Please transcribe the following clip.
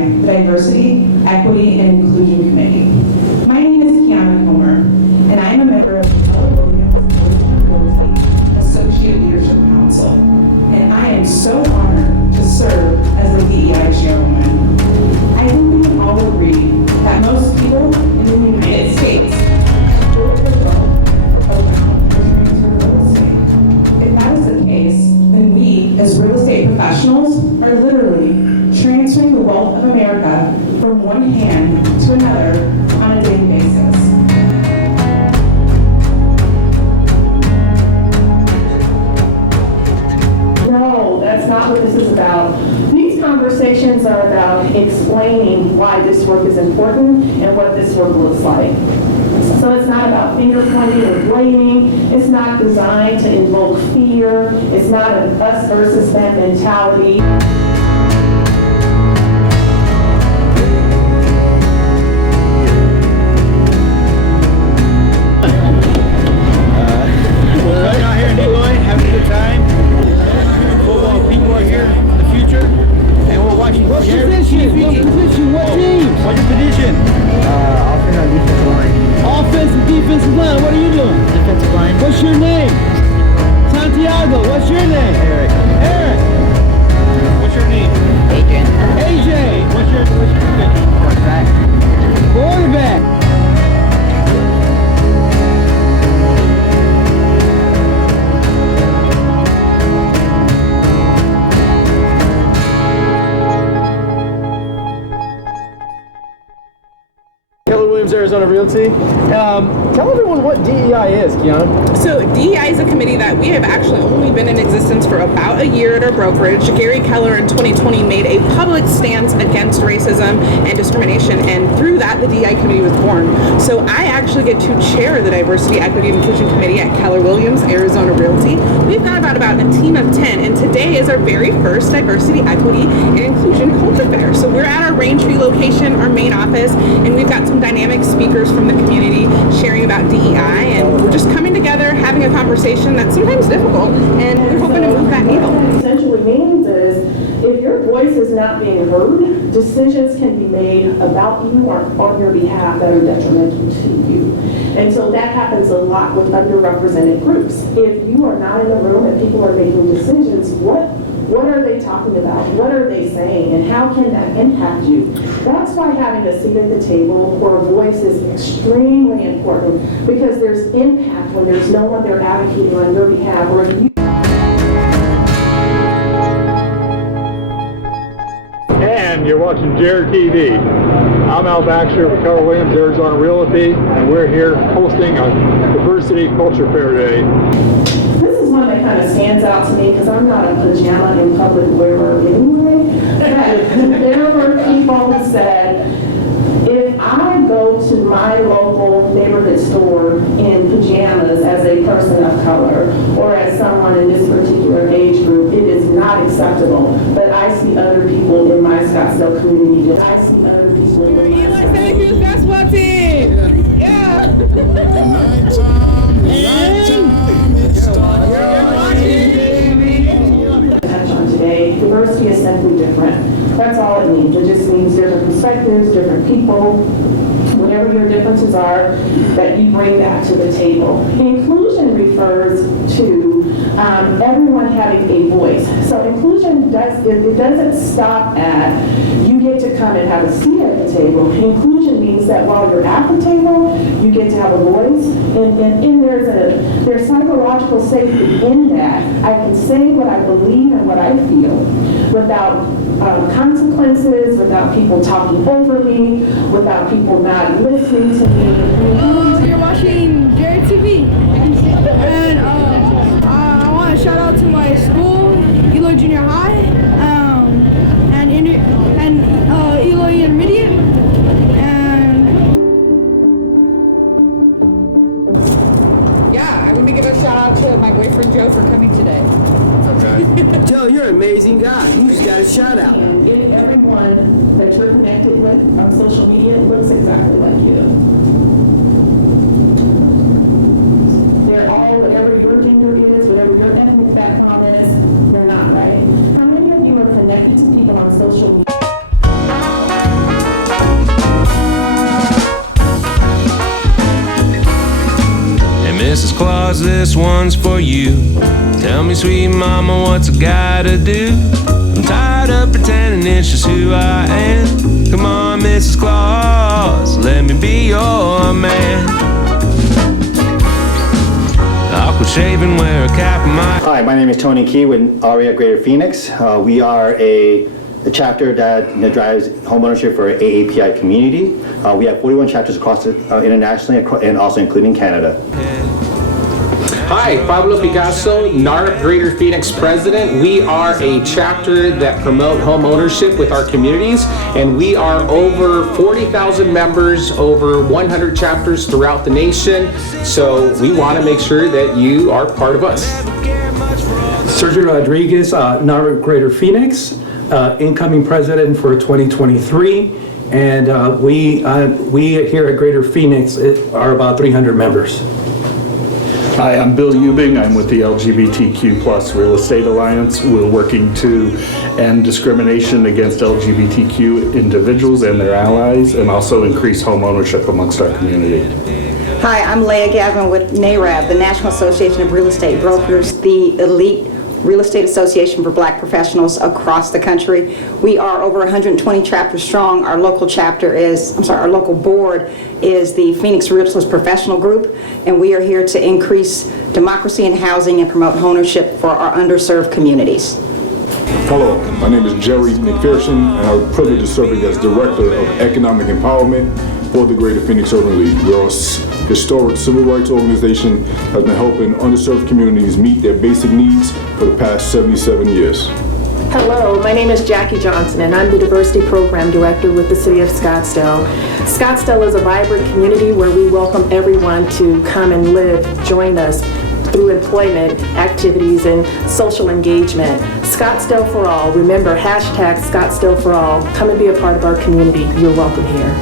DEI, the Diversity, Equity, and Inclusion Committee. My name is Kiana Comer, and I am a member of the Keller Associate Leadership Council, and I am so honored to serve as the DEI chairwoman. I think we can all agree that most people in the United States enjoy their wealth around real estate. If that is the case, then we, as real estate professionals, are literally transferring the wealth of America from one hand to another on a daily basis. No, that's not what this is about. These conversations are about explaining why this work is important and what this work looks like. So it's not about finger pointing or blaming. It's not designed to invoke fear. It's not an us versus them mentality. Defensive line, what are you doing? Defensive line. What's your name? Santiago, what's your name? Eric. Eric. What's your name? Adrian. AJ. What's your position? Quarterback. Quarterback. Arizona Realty. Tell everyone what DEI is, Kiana. So DEI is a committee that we have actually only been in existence for about a year at our brokerage. Gary Keller in 2020 made a public stance against racism and discrimination, and through that the DEI committee was born. So I actually get to chair the Diversity, Equity, and Inclusion Committee at Keller Williams, Arizona Realty. We've got about a team of 10, and today is our very first Diversity, Equity, and Inclusion Culture Fair. So we're at our Rangeley location, our main office, and we've got some dynamic speakers from the community sharing about DEI, and we're just coming together, having a conversation that's sometimes difficult, and we're hoping to move that needle. What it essentially means is, if your voice is not being heard, decisions can be made about you or on your behalf that are detrimental to you. And so that happens a lot with underrepresented groups. If you are not in the room and people are making decisions, what are they talking about? What are they saying? And how can that impact you? That's why having a seat at the table or a voice is extremely important, because there's impact when there's no one there advocating on your behalf, or if you. And you're watching Jared TV. I'm Al Baxter with Keller Williams, Arizona Realty, and we're here hosting a Diversity Culture Fair today. This is one that kind of stands out to me because I'm not a pajama in public wearer anyway. There were people who said, if I go to my local neighborhood store in pajamas as a person of color or as someone in this particular age group, it is not acceptable. But I see other people in my Scottsdale community. I see other people in my Santa Cruz basketball team. Yeah. Today, diversity is simply different. That's all it means. It just means different perspectives, different people, whatever your differences are, that you bring that to the table. Inclusion refers to everyone having a voice. So inclusion doesn't stop at you get to come and have a seat at the table. Inclusion means that while you're at the table, you get to have a voice, and there's psychological safety in that. I can say what I believe and what I feel without consequences, without people talking over me, without people not listening to me. You're watching Jared TV, and I want to shout out to my school, Eloy Junior High, and Eloy Intermediate, and Yeah, I want to give a shout out to my boyfriend Joe for coming today. Joe, you're an amazing guy. You just got a shout out. And if everyone that you're connected with on social media looks exactly like you. They're all, whatever your gender is, whatever your ethnic background is, they're not, right? How many of you are connected to people on social media? Claus, this one's for you. Tell me, sweet mama, what's a guy to do? I'm tired of pretending it's just who I am. Come on, Mrs. Claus, let me be your man. I'll quit shaving, wear a cap on my... Hi, my name is Tony Key with ARIA Greater Phoenix. We are a chapter that drives homeownership for AAPI community. We have 41 chapters across internationally and also including Canada. Hi, Pablo Picasso, NARP Greater Phoenix President. We are a chapter that promote home ownership with our communities, and we are over 40,000 members, over 100 chapters throughout the nation. So we want to make sure that you are part of us. Sergio Rodriguez, NARP Greater Phoenix, incoming president for 2023. And we here at Greater Phoenix are about 300 members. Hi, I'm Bill Eubing. I'm with the LGBTQ Plus Real Estate Alliance. We're working to end discrimination against LGBTQ individuals and their allies, and also increase home ownership amongst our community. Hi, I'm Leah Gavin with NARAB, the National Association of Real Estate Brokers, the elite real estate association for Black professionals across the country. We are over 120 chapters strong. Our local board is the Phoenix Realtors Professional Group, and we are here to increase democracy in housing and promote ownership for our underserved communities. Hello, my name is Jerry McPherson, and I have the privilege of serving as Director of Economic Empowerment for the Greater Phoenix Urban League. We're a historic civil rights organization that has been helping underserved communities meet their basic needs for the past 77 years. Hello, my name is Jackie Johnson, and I'm the Diversity Program Director with the City of Scottsdale. Scottsdale is a vibrant community where we welcome everyone to come and live, join us through employment, activities, and social engagement. Scottsdale for all. Remember, #Scottsdale for all. Come and be a part of our community. You're welcome here.